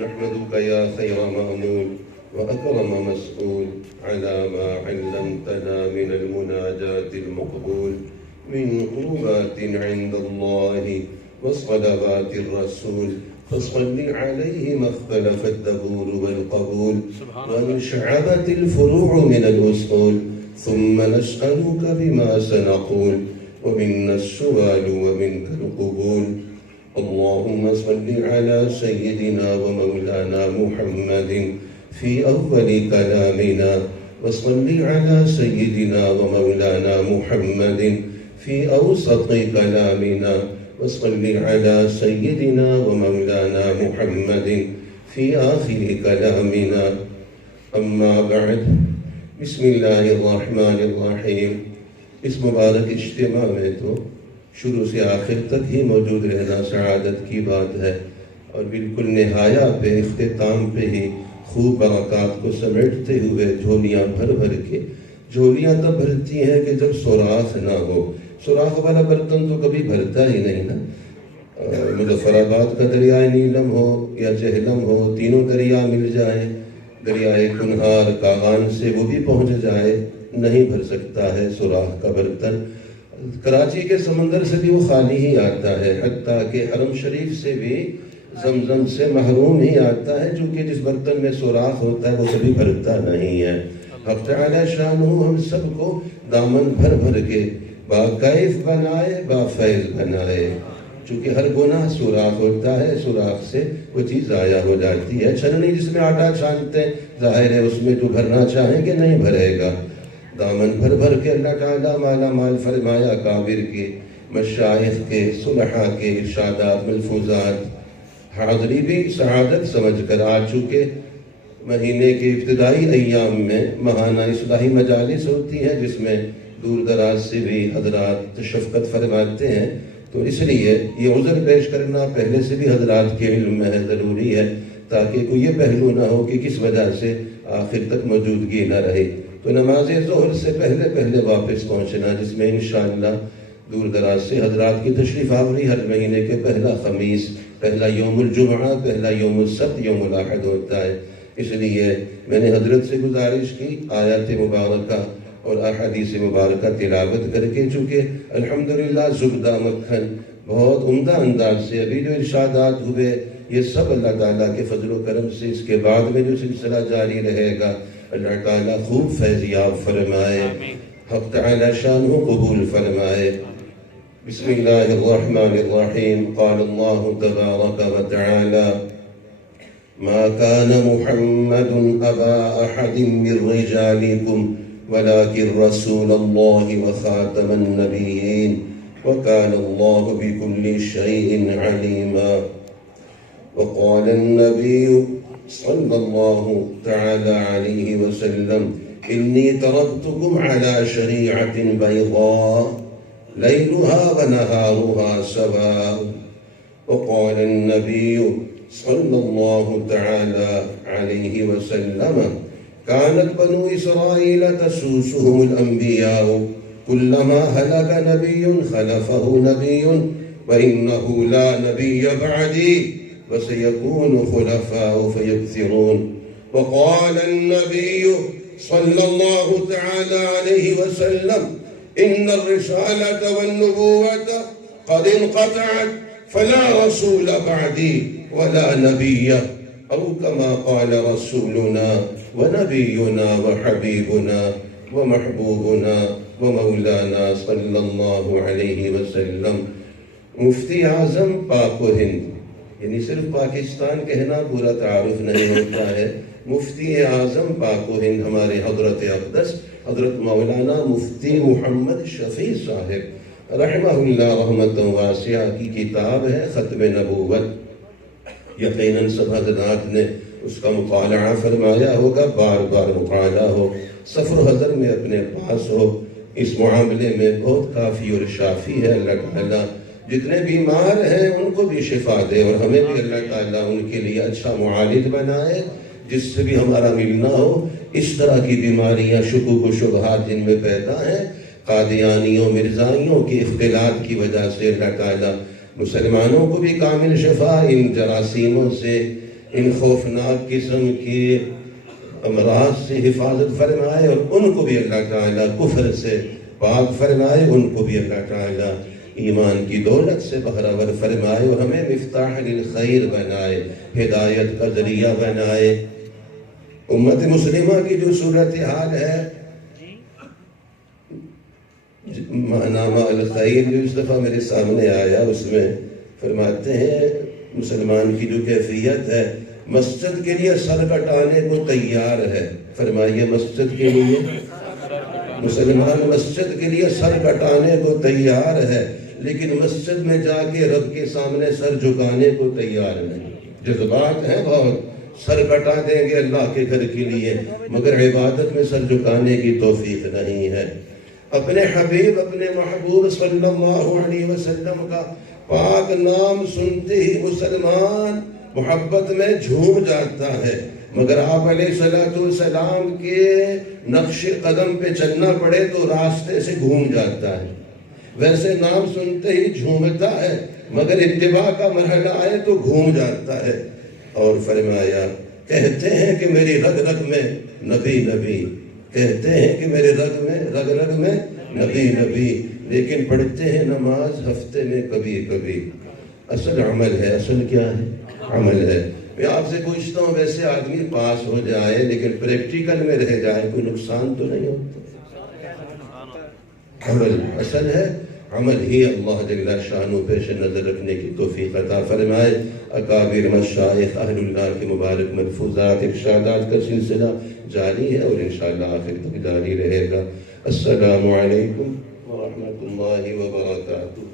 نحمدك يا خير مأمون وأكرم مسؤول على ما علمتنا من المناجاة المقبول من قربات عند الله وصلوات الرسول فصل عليه ما اختلف الدبور والقبول وانشعبت الفروع من الأصول ثم نسألك بما سنقول ومنا السؤال ومنك القبول. اللهم صل على سيدنا ومولانا محمد في أول كلامنا وصل على سيدنا ومولانا محمد في أوسط كلامنا وصل على سيدنا ومولانا محمد في آخر كلامنا. أما بعد، بسم اللہ الرحمن الرحیم. اس مبارک اجتماع میں تو شروع سے آخر تک ہی موجود رہنا سعادت کی بات ہے، اور بالکل نہایا پہ اختتام پہ ہی خوب برکات کو سمیٹتے ہوئے جھولیاں بھر بھر کے. جھولیاں تب بھرتی ہیں کہ جب سوراخ نہ ہو. سوراخ والا برتن تو کبھی بھرتا ہی نہیں نا. مظفر آباد کا دریائے نیلم ہو یا جہلم ہو، تینوں دریا مل جائیں، دریائے کنہار کاغان سے وہ بھی پہنچ جائے، نہیں بھر سکتا ہے سوراخ کا برتن. کراچی کے سمندر سے بھی وہ خالی ہی آتا ہے، حتیٰ کہ حرم شریف سے بھی زمزم سے محروم ہی آتا ہے، جو کہ جس برتن میں سوراخ ہوتا ہے وہ کبھی بھرتا نہیں ہے. حق تعالی شان ہو ہم سب کو دامن بھر بھر کے باکیف بنائے، بافیض بنائے. چونکہ ہر گناہ سوراخ ہوتا ہے، سوراخ سے وہ چیز ضائع ہو جاتی ہے. چھننی جس میں آٹا چھانتے ہیں، ظاہر ہے اس میں جو بھرنا چاہیں گے نہیں بھرے گا. دامن بھر بھر کے اللہ تعالیٰ مالا مال فرمایا کابر کے، مشائخ کے، صلحاء کے ارشادات ملفوظات. حاضری بھی سعادت سمجھ کر آ چکے. مہینے کے ابتدائی ایام میں ماہانہ اصلاحی مجالس ہوتی ہیں، جس میں دور دراز سے بھی حضرات شفقت فرماتے ہیں. تو اس لیے یہ عذر پیش کرنا پہلے سے بھی حضرات کے علم میں ہے، ضروری ہے، تاکہ کوئی یہ پہلو نہ ہو کہ کس وجہ سے آخر تک موجودگی نہ رہے. تو نماز ظہر سے پہلے واپس پہنچنا، جس میں انشاءاللہ دور دراز سے حضرات کی تشریف آوری ہر مہینے کے پہلا خمیس، پہلا یوم الجمعہ، پہلا یوم السبت، یوم الاحد ہوتا ہے. اس لیے میں نے حضرت سے گزارش کی آیات مبارکہ اور احادیث مبارکہ تلاوت کر کے، چونکہ الحمدللہ زبدہ مکھن بہت عمدہ انداز سے ابھی جو ارشادات ہوئے یہ سب اللہ تعالیٰ کے فضل و کرم سے اس کے بعد میں جو سلسلہ جاری رہے گا اللہ تعالیٰ خوب فیضیاب فرمائے، حق تعالیٰ شان و قبول فرمائے. بسم اللہ الرحمن الرحیم. قال اللہ تبارک و تعالی ما كان محمد أبا أحد من رجالكم ولكن رسول الله وخاتم النبيين وكان الله بكل شيء عليما. وقال النبي صلى الله تعالى عليه وسلم إني تركتكم على شريعة بيضاء ليلها ونهارها سواء. وقال النبي صلى الله تعالى عليه وسلم كانت بنو إسرائيل تسوسهم الأنبياء كلما هلك نبي خلفه نبي وإنه لا نبي بعدي وسيكون خلفاء فيكثرون. وقال النبي صلى الله تعالى عليه وسلم إن الرسالة والنبوة قد انقطعت فلا رسول بعدي ولا نبي، أو كما قال رسولنا ونبينا وحبيبنا ومحبوبنا ومولانا صلی اللہ علیہ وسلم. مفتی اعظم پاک و ہند، یعنی صرف پاکستان کہنا پورا تعارف نہیں ہوتا ہے. مفتی اعظم پاک و ہند ہمارے حضرت اقدس حضرت مولانا مفتی محمد شفیع صاحب رحمہ اللہ رحمت واسعہ کی کتاب ہے ختم نبوت. یقیناً سب حضرات نے اس کا مطالعہ فرمایا ہوگا، بار بار مطالعہ ہو، سفر حضر میں اپنے پاس ہو. اس معاملے میں بہت کافی اور شافی ہے. اللہ تعالیٰ جتنے بیمار ہیں ان کو بھی شفا دے، اور ہمیں بھی اللہ تعالیٰ ان کے لیے اچھا معالج بنائے جس سے بھی ہمارا ملنا ہو. اس طرح کی بیماریاں شکوک و شبہات جن میں پیدا ہیں، قادیانیوں مرزائیوں کے اختلاط کی وجہ سے اللہ تعالیٰ مسلمانوں کو بھی کامل شفا ان جراثیموں سے ان خوفناک قسم کی امراض سے حفاظت فرمائے، اور ان کو بھی اللہ تعالیٰ کفر سے پاک فرمائے، ان کو بھی اللہ تعالیٰ ایمان کی دولت سے بہرور فرمائے، اور ہمیں مفتاح للخیر بنائے، ہدایت کا ذریعہ بنائے۔ امت مسلمہ کی جو صورتحال ہے، نامہ الخیر جو اس دفعہ میرے سامنے آیا، اس میں فرماتے ہیں مسلمان کی جو کیفیت ہے، مسجد کے لیے سر کٹانے کو تیار ہے۔ فرمائیے مسجد کے لیے، مسلمان مسجد کے لیے سر کٹانے کو تیار ہے، لیکن مسجد میں جا کے رب کے سامنے سر جھکانے کو تیار نہیں۔ جذبات ہیں بہت، سر کٹا دیں گے اللہ کے گھر کے لیے، مگر عبادت میں سر جھکانے کی توفیق نہیں ہے۔ اپنے حبیب، اپنے محبوب صلی اللہ علیہ وسلم کا پاک نام سنتے ہی مسلمان محبت میں جھوم جاتا ہے، مگر آپ علیہ السلام کے نقش قدم پہ چلنا پڑے تو راستے سے گھوم جاتا ہے۔ ویسے نام سنتے ہی جھومتا ہے، مگر اتباع کا مرحلہ آئے تو گھوم جاتا ہے۔ اور فرمایا، کہتے ہیں کہ میری رگ رگ میں نبی نبی، کہتے ہیں کہ میرے رگ رگ میں نبی نبی، لیکن پڑھتے ہیں نماز ہفتے میں کبھی کبھی۔ اصل عمل ہے، اصل کیا ہے؟ عمل ہے۔ میں آپ سے پوچھتا ہوں، ویسے آدمی پاس ہو جائے لیکن پریکٹیکل میں رہ جائے، کوئی نقصان تو نہیں ہوتا؟ عمل اصل ہے، عمل ہی اللہ جل شانہ پیش نظر رکھنے کی توفیق عطا فرمائے۔ اکابر مشائخ اہل اللہ کے مبارک ملفوظات ارشادات کا سلسلہ جاری ہے، اور انشاءاللہ آخر تک جاری رہے گا۔ السلام علیکم ورحمۃ اللہ وبرکاتہ۔